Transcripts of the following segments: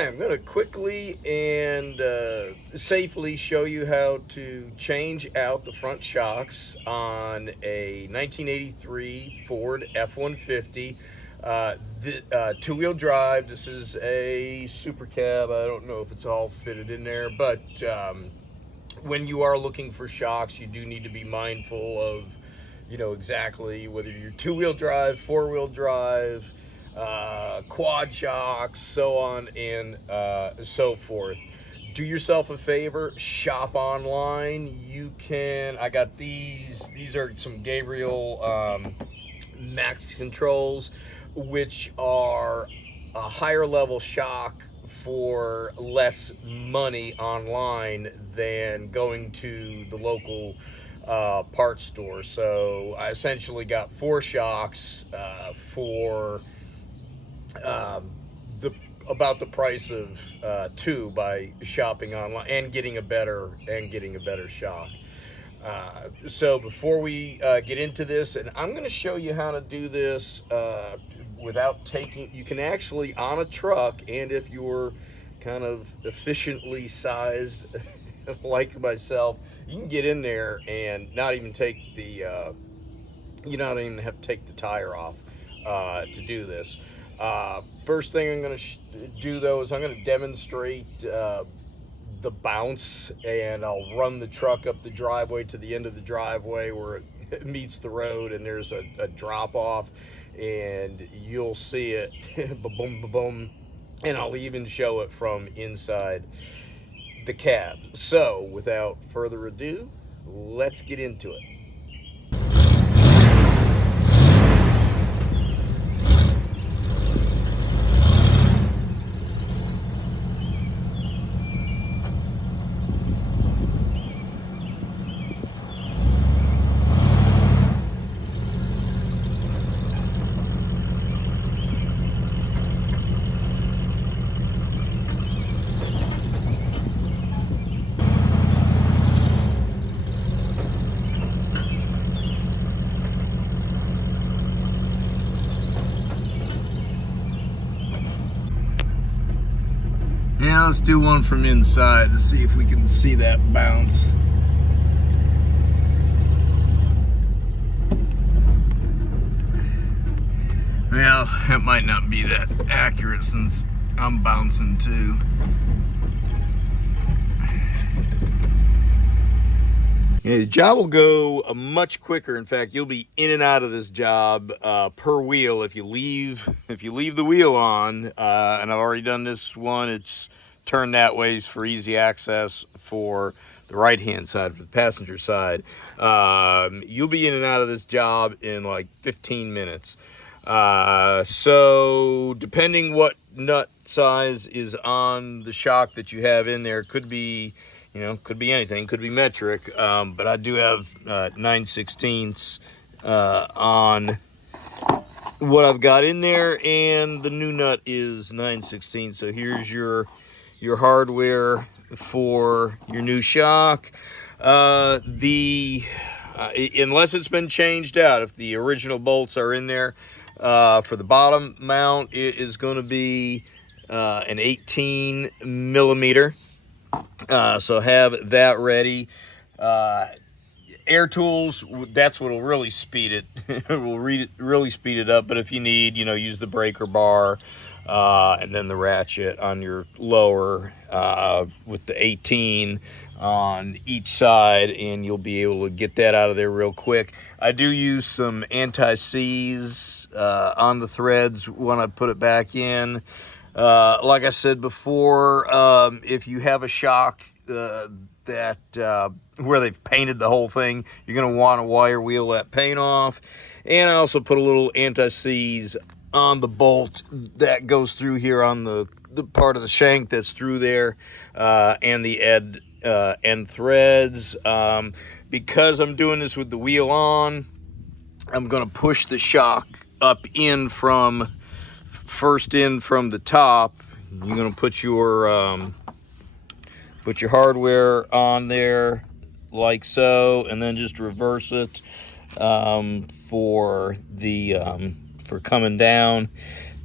Hi, I'm going to quickly and safely show you how to change out the front shocks on a 1983 Ford F-150. Two-wheel drive. This is a super cab. I don't know if it's all fitted in there, but when you are looking for shocks, you do need to be mindful of, exactly whether you're two-wheel drive, four-wheel drive, quad shocks, so on and so forth. Do yourself a favor, shop online. I got these are some Gabriel Max controls, which are a higher level shock for less money online than going to the local parts store. So I essentially got four shocks for the about the price of two by shopping online and getting a better shock. So before we get into this, and I'm going to show you how to do this without taking. You can actually on a truck, and if you're kind of efficiently sized like myself, you can get in there and not even take the you not even have to take the tire off to do this. First thing I'm going to do though is I'm going to demonstrate the bounce, and I'll run the truck up the driveway to the end of the driveway where it meets the road, and there's a drop off, and you'll see it boom, boom, and I'll even show it from inside the cab. So without further ado, let's get into it. Yeah, let's do one from inside to see if we can see that bounce. Well, it might not be that accurate since I'm bouncing too. Yeah, the job will go much quicker. In fact, you'll be in and out of this job per wheel if you leave the wheel on. And I've already done this one. It's turned that way for easy access for the right-hand side, for the passenger side. You'll be in and out of this job in like 15 minutes. So depending what nut size is on the shock that you have in there, could be anything, could be metric, but I do have 9/16 on what I've got in there, and the new nut is 9/16. So here's your hardware for your new shock. Unless it's been changed out, if the original bolts are in there, for the bottom mount, it is going to be an 18 millimeter. So have that ready. Air tools, that's what will really speed it. It will really speed it up. But if you need, use the breaker bar and then the ratchet on your lower with the 18 on each side, and you'll be able to get that out of there real quick. I do use some anti-seize on the threads when I put it back in. Like I said before, if you have a shock that where they've painted the whole thing, you're going to want to wire wheel that paint off. And I also put a little anti-seize on the bolt that goes through here on the part of the shank that's through there, and the end threads. Because I'm doing this with the wheel on, I'm going to push the shock up first in from the top. You're going to put your hardware on there like so, and then just reverse it for coming down.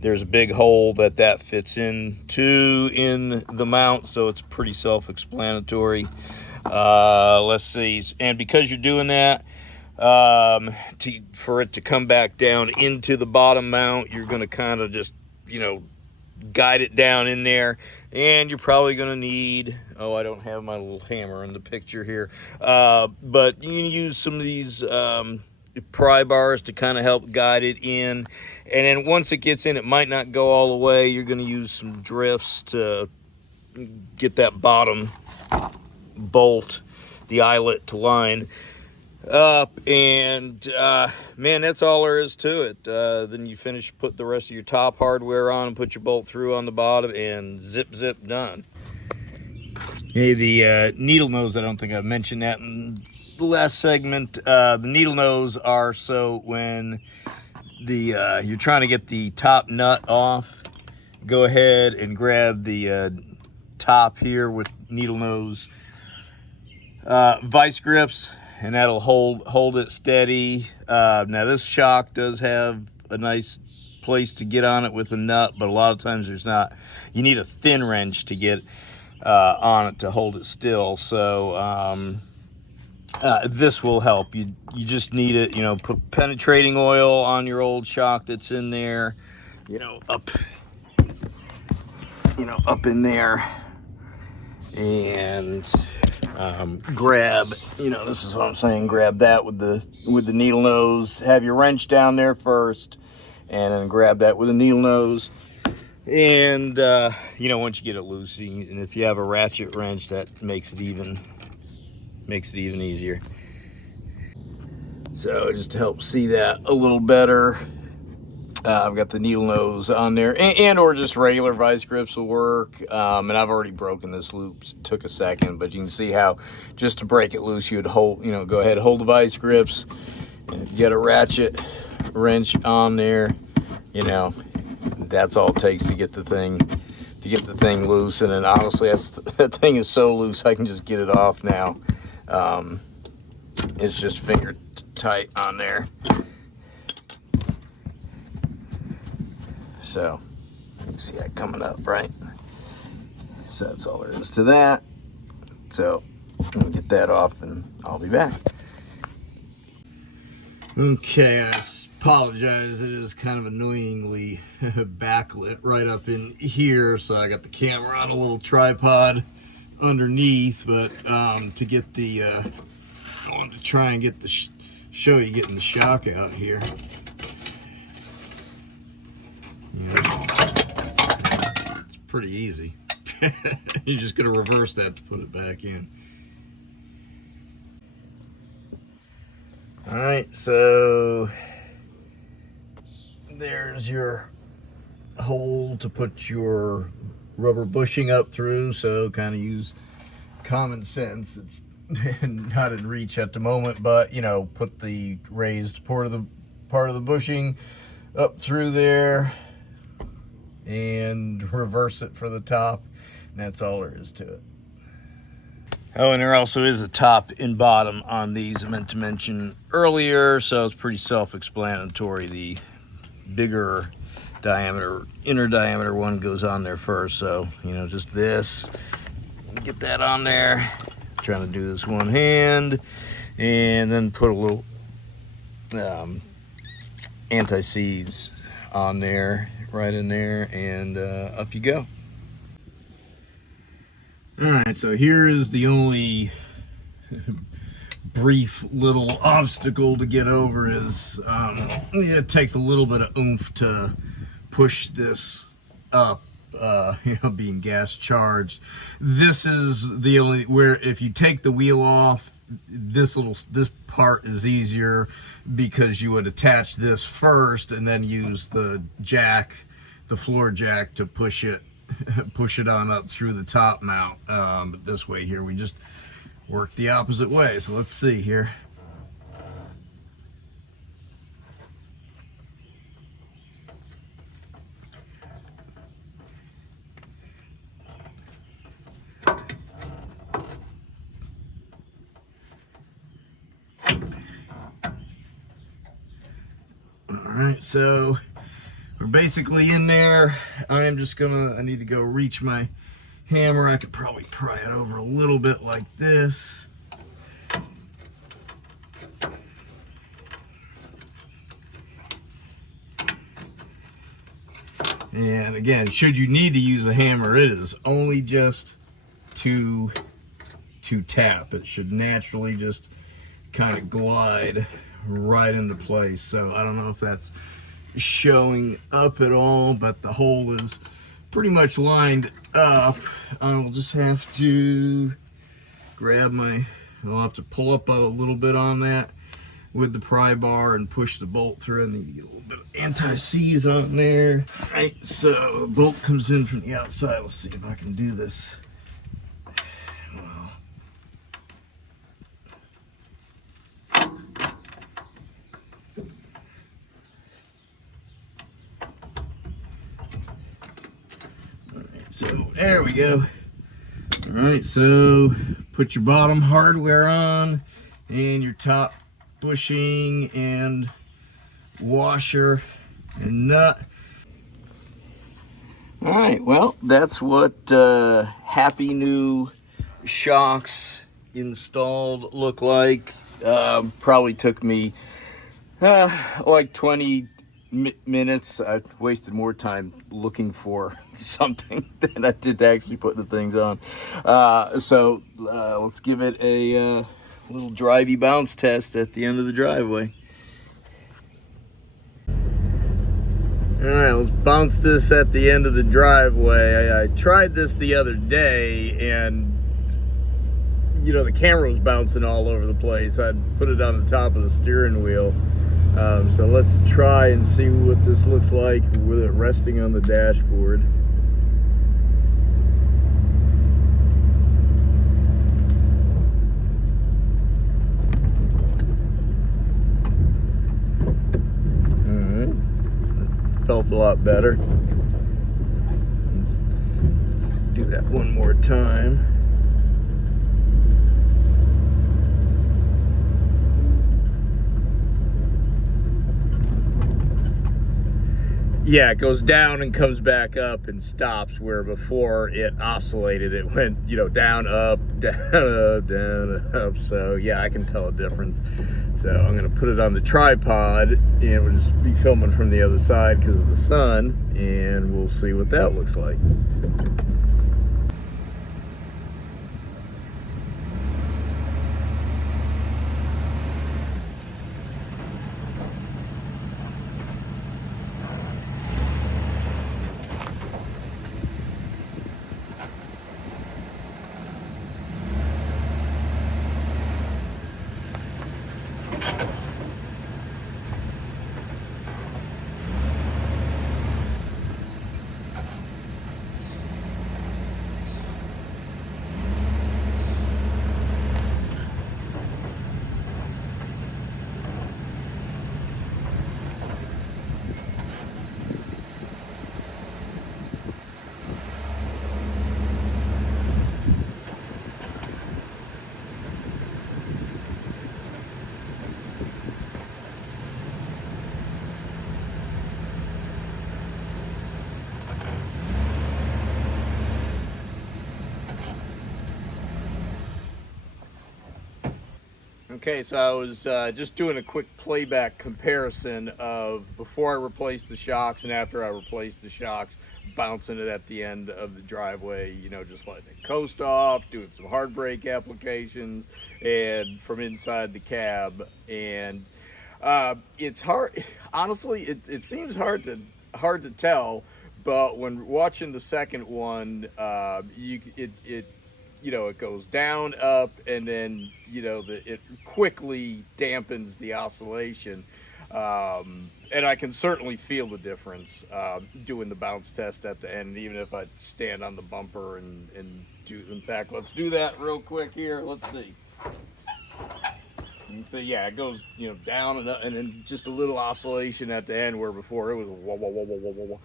There's a big hole that fits into in the mount, so it's pretty self-explanatory. Let's see, and because you're doing that, for it to come back down into the bottom mount, you're going to kind of just, guide it down in there, and you're probably going to need, I don't have my little hammer in the picture here, but you can use some of these pry bars to kind of help guide it in. And then once it gets in, it might not go all the way. You're going to use some drifts to get that bottom bolt, the eyelet, to line up. And man, that's all there is to it. Then you put the rest of your top hardware on and put your bolt through on the bottom, and zip done. Hey, the needle nose, I don't think I've mentioned that in the last segment. The needle nose are so when you're trying to get the top nut off, go ahead and grab the top here with needle nose vice grips, and that'll hold it steady. Now this shock does have a nice place to get on it with a nut, but a lot of times there's not. You need a thin wrench to get on it to hold it still. So this will help. You just need it, put penetrating oil on your old shock that's in there, up in there, and grab, this is what I'm saying, grab that with the needle nose. Have your wrench down there first, and then grab that with a needle nose. And once you get it loose, and if you have a ratchet wrench, that makes it even easier. So just to help see that a little better, I've got the needle nose on there, and or just regular vice grips will work. And I've already broken this loop. It took a second, but you can see how just to break it loose, you would go ahead, hold the vice grips, and get a ratchet wrench on there. That's all it takes to get the thing loose. And then honestly, that thing is so loose, I can just get it off now. It's just finger tight on there. So you can see that coming up, right? So that's all there is to that. So I'm gonna get that off and I'll be back. Okay, I apologize. It is kind of annoyingly backlit right up in here. So I got the camera on a little tripod underneath, but to get I wanted to try and get show you getting the shock out here. It's pretty easy. You're just gonna reverse that to put it back in. All right, so there's your hole to put your rubber bushing up through. So kind of use common sense. It's not in reach at the moment, but put the raised part of the bushing up through there and reverse it for the top, and that's all there is to it. Oh, and there also is a top and bottom on these I meant to mention earlier, so it's pretty self-explanatory. The bigger diameter, inner diameter one goes on there first, so just this, get that on there. Trying to do this one hand, and then put a little anti-seize on there, right in there, and up you go. All right, so here is the only brief little obstacle to get over is it takes a little bit of oomph to push this up. Being gas charged. This is the only where if you take the wheel off, this part is easier because you would attach this first and then use the floor jack to push it on up through the top mount. But this way here, we just work the opposite way. So let's see here. All right, so we're basically in there, I need to go reach my hammer. I could probably pry it over a little bit like this. And again, should you need to use a hammer, it is only just to tap. It should naturally just kind of glide right into place. So I don't know if that's showing up at all, but the hole is pretty much lined up. I will just have to I'll have to pull up a little bit on that with the pry bar and push the bolt through. I need to get a little bit of anti-seize on there. All right, so the bolt comes in from the outside. Let's see if I can do this. Well, all right, so there we go. All right, so put your bottom hardware on and your top bushing and washer and nut. All right, well, that's what happy new shocks installed look like. Probably took me like 20 minutes. I wasted more time looking for something than I did actually putting the things on. So let's give it a little drivey bounce test at the end of the driveway. All right, let's bounce this at the end of the driveway. I tried this the other day, and you know, the camera was bouncing all over the place. I'd put it on the top of the steering wheel. So let's try and see what this looks like with it resting on the dashboard. Felt a lot better. Let's do that one more time. Yeah, it goes down and comes back up and stops, where before it oscillated. It went, you know, down, up, down, up, down, up. So yeah, I can tell a difference. So I'm gonna put it on the tripod and we'll just be filming from the other side because of the sun, and we'll see what that looks like. Okay, so I was just doing a quick playback comparison of before I replaced the shocks and after I replaced the shocks, bouncing it at the end of the driveway, you know, just letting it coast off, doing some hard brake applications, and from inside the cab. And it's hard, honestly, it seems hard to tell, but when watching the second one, you know, it goes down, up, and then, you know, it quickly dampens the oscillation. And I can certainly feel the difference doing the bounce test at the end, even if I stand on the bumper and do. In fact, let's do that real quick here. Let's see. And so yeah, it goes, you know, down and up, and then just a little oscillation at the end, where before it was wah wah wah wah wah wah wah.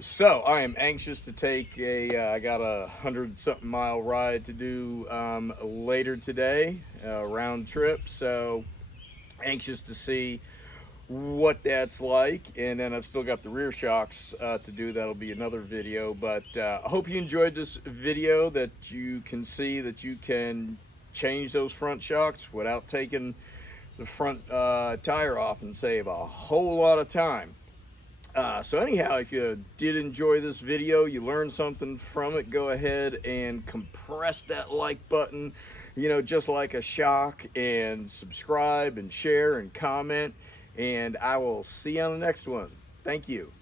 So I am anxious to take I got a 100-something mile ride to do later today, round trip. So anxious to see what that's like. And then I've still got the rear shocks to do. That'll be another video, but I hope you enjoyed this video, that you can see that you can change those front shocks without taking the front tire off, and save a whole lot of time. So anyhow, if you did enjoy this video, you learned something from it, go ahead and compress that like button, you know, just like a shock, and subscribe and share and comment, and I will see you on the next one. Thank you.